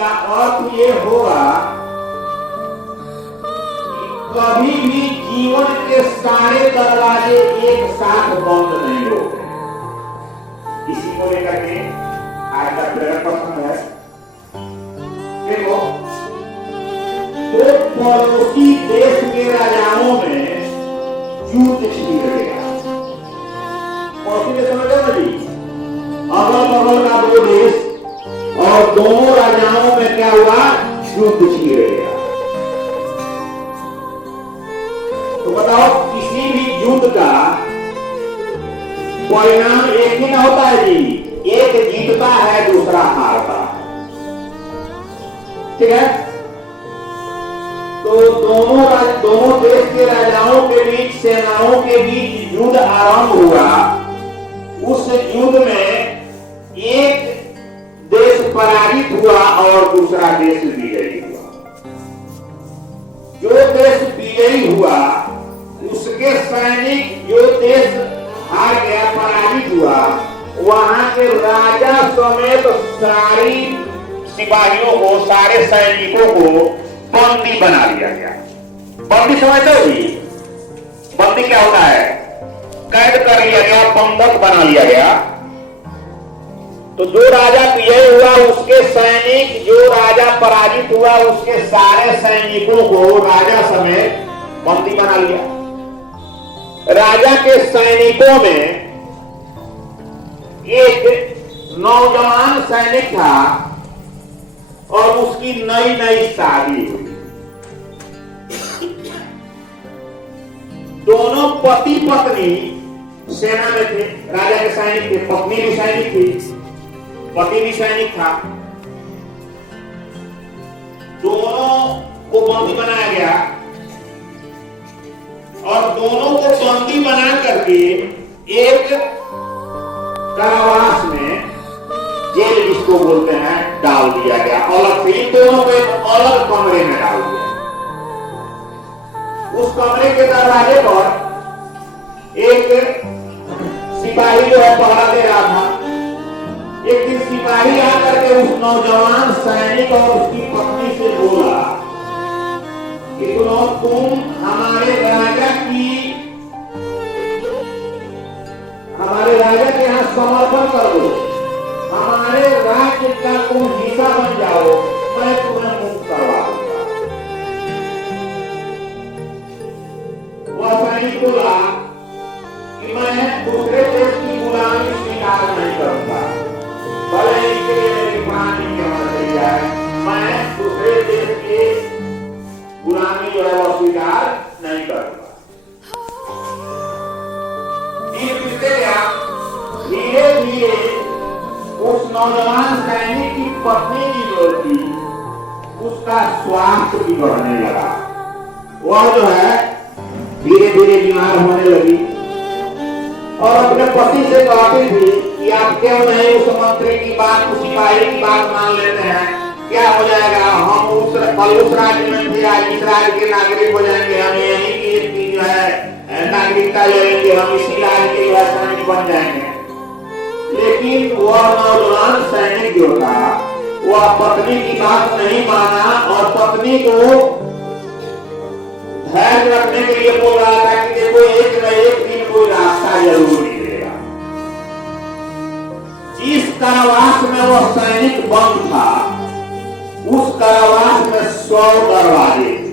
इसका अर्थ ये होगा कि कभी भी जीवन के सारे दरवाजे एक साथ बंद नहीं होते। इसी को लेकर के आज का प्रेरक प्रश्न है, देखो, तो पड़ोसी देश के राजाओं में युद्ध छिड़ गया। पड़ोसी देश समझ लो जी, अगल बगल का दो देश और दोनों राजाओं में क्या हुआ, युद्ध छिड़ गया। तो बताओ, किसी भी युद्ध का परिणाम एक ही ना होता है जी, एक जीतता है दूसरा हारता है, ठीक है। तो दोनों देश के राजाओं के बीच, सेनाओं के बीच युद्ध आरंभ हुआ। उस युद्ध में एक देश पराजित हुआ और दूसरा देश विजयी हुआ। जो देश विजयी हुआ उसके सैनिक, जो देश हार गया, पराजित हुआ, वहां के राजा समेत सारी सिपाहियों को, सारे सैनिकों को बंदी बना लिया गया। बंदी समझते हो जी, बंदी क्या होता है, कैद कर लिया गया, बंधक बना लिया गया। तो जो राजा विजय हुआ उसके सैनिक, जो राजा पराजित हुआ उसके सारे सैनिकों को राजा समेत बंदी बना लिया। राजा के सैनिकों में एक नौजवान सैनिक था और उसकी नई नई शादी हुई। दोनों पति पत्नी सेना में थे, राजा के सैनिक थे, पत्नी भी सैनिक थी, पति भी सैनिक था। दोनों को बंदी बनाया गया और दोनों को बंदी बना करके एक कारावास में, जेल जिसको बोलते हैं, डाल दिया गया। अलग से इन दोनों को एक अलग कमरे में डाल दिया। उस कमरे के दरवाजे पर एक सिपाही जो है पहरा दे रहा था। एक दिन सिपाही आकर के उस नौजवान सैनिक और उसकी पत्नी से बोला कि तुम हमारे राजा के यहाँ समर्पण कर दो, हमारे राज्य का तुम हिस्सा बन जाओ, मैं तुम्हें मुक्त करवा दूंगा। वह सैनिक बोला कि मैं दूसरे देश की गुलामी स्वीकार नहीं करूंगा, भले इसके लिए मेरी प्राण क्यों न चली जाए, मैं दूसरे देश की गुलामी जो है वह स्वीकार नहीं करूंगा। धीरे धीरे उस नौजवान सैनिक की पत्नी की जो थी उसका स्वास्थ्य बिगड़ने लगा। वह जो है धीरे धीरे बीमार होने लगी और अपने पति से कहती थी कि आप क्यों नहीं उस मंत्री की बात, उस सिपाही की बात मान लेते हैं, क्या हो जाएगा, हम उस राज्य में थे, आज इस राज्य के नागरिक हो जाएंगे, हम यहीं की जो है नागरिकता ले लेंगे, हम इसी राज्य के सैनिक बन जाएंगे। लेकिन वह नौजवान सैनिक जो था वह पत्नी की बात नहीं माना और पत्नी को धैर्य रखने के लिए बोल रहा था कि देखो एक न एक दिन कोई रास्ता जरूर निकलेगा। जिस कारावास में वह सैनिक बंद था उस कारावास में 100 दरवाजे थे।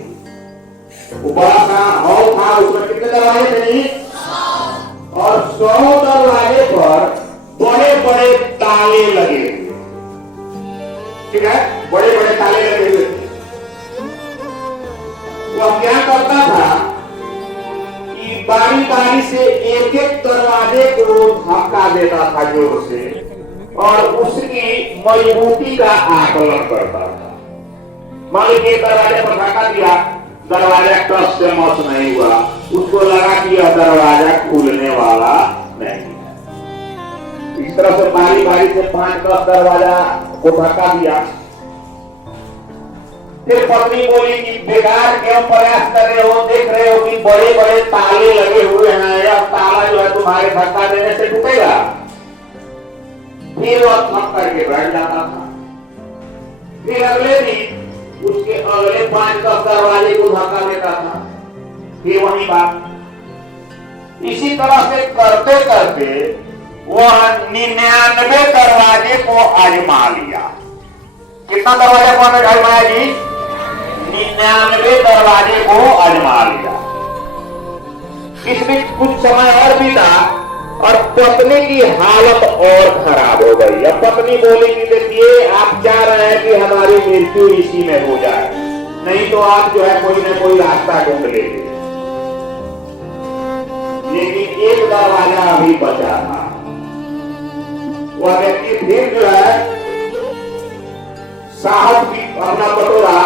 वो बड़ा सा हॉल था, उसमें कितने दरवाजे थे? और 100 दरवाजे पर बड़े बड़े ताले लगे हुए, ठीक है, बड़े बड़े ताले लगे हुए थे। वह क्या करता था कि बारी बारी से एक एक दरवाजे को धक्का देता था जोर से और उसकी मजबूती का आकलन करता था। मान लीजिए दरवाजे पर धक्का दिया, दरवाजा कस से मस नहीं हुआ, उसको लगा कि यह दरवाजा खुलने वाला नहीं है। इस तरह से बारी बारी से 5-10 दरवाजा को धक्का दिया। फिर पत्नी बोली कि बेकार क्यों प्रयास कर रहे हो, देख रहे हो कि बड़े बड़े ताले लगे हुए हैं, यह ताला जो है तुम्हारे धक्का देने से टूटेगा। फिर वह थक करके बैठ जाता था। फिर अगले दिन उसके अगले 5-10 दरवाजे को धक्का देता था, फिर वही बात। इसी तरह से करते करते वह 99 दरवाजे को आजमा लिया। कितना दरवाजा को आजमाया जी? 99 दरवाजे को आजमा लिया। इसमें कुछ समय और बीता और पत्नी की हालत और खराब हो गई। अब पत्नी बोली कि देखिए आप चाह रहे हैं कि हमारी मृत्यु इसी में हो जाए, नहीं तो आप जो है कोई ना कोई रास्ता ढूंढ लेंगे। लेकिन एक दरवाजा अभी बचा था। वह व्यक्ति फिर जो है साहब की अपना बटोरा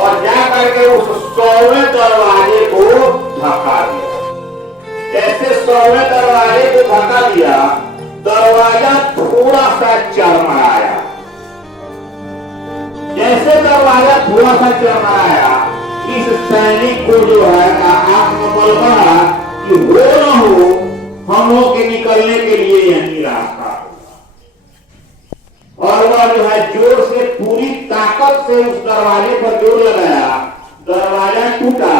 और जाकर के उस 100वें दरवाजे को धक्का दिया। जैसे 100वें दरवाजे को धक्का दिया, दरवाजा थोड़ा सा चरमराया। जैसे दरवाजा थोड़ा सा चरमराया, इस सैनिक को जो है आत्मबल बढ़ा कि हो न हो हम लोग के निकलने के लिए यही रास्ता। और वह जो है जोर से पूरी ताकत से उस दरवाजे पर जोर लगाया, दरवाजा टूटा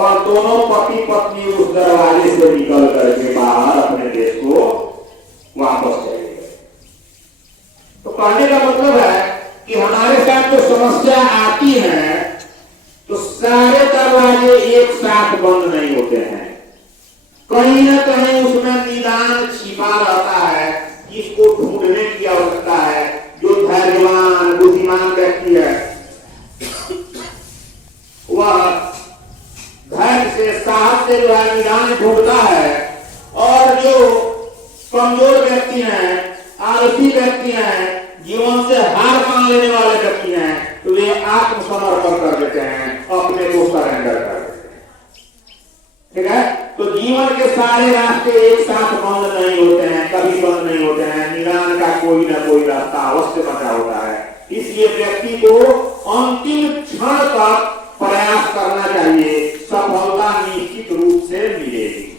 और दोनों पति पत्नी उस दरवाजे से निकल करके बाहर अपने देश को वापस चले गए। तो कहने का मतलब है कि हमारे साथ जो समस्या आती है तो सारे दरवाजे एक साथ बंद नहीं होते हैं, कहीं ना कहीं उसमें निदान छिपा रहता है। इसको ढूंढने की आवश्यकता है। जो धैर्यवान बुद्धिमान व्यक्ति है वह धैर्य से साहस से जो है निदान ढूंढता है, और जो कमजोर व्यक्ति हैं, आलसी व्यक्ति हैं, जीवन से हार मान लेने वाले व्यक्ति हैं, तो वे आत्मसमर्पण कर देते हैं, अपने को सरेंडर कर देते हैं। ठीक है, तो जीवन के सारे रास्ते एक साथ बंद नहीं होते हैं, कभी बंद नहीं होते हैं। निदान का कोई ना कोई रास्ता अवश्य बचा होता है। इसलिए व्यक्ति को अंतिम क्षण तक प्रयास करना चाहिए, सफलता निश्चित रूप से मिलेगी।